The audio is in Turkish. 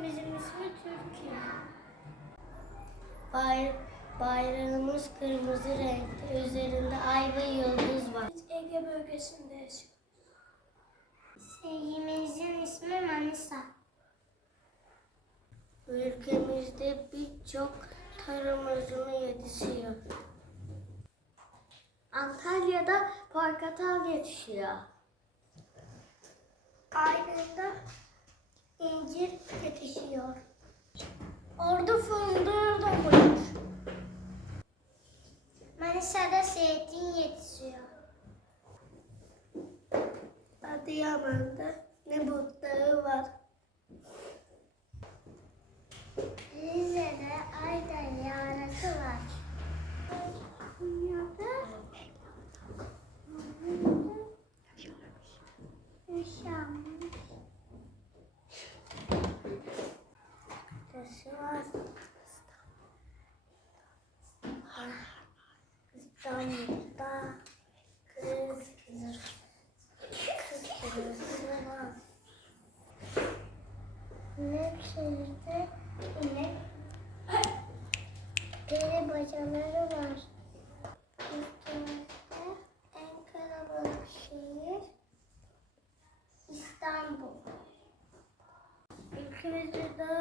ülkemizin ismi Türkiye. Bay, bayrağımız kırmızı renkte. Üzerinde ay ve yıldız var. Ege bölgesinde yaşıyoruz. Şehrimizin ismi Manisa. Ülkemizde birçok tarım ürünü yetişiyor. Antalya'da portakal yetişiyor. Zeytin yetişiyor. Adıyaman'da Nebut Dağı var. Rize'de Aydan Yarası var. Dünyada yaşanmış. Burası var. İstanbul'da kız kızı. Kız kızı var. İnek şehirde inek peri bacaları var. Ülkemizde en kalabalık şehir İstanbul. Ülkemizde daha,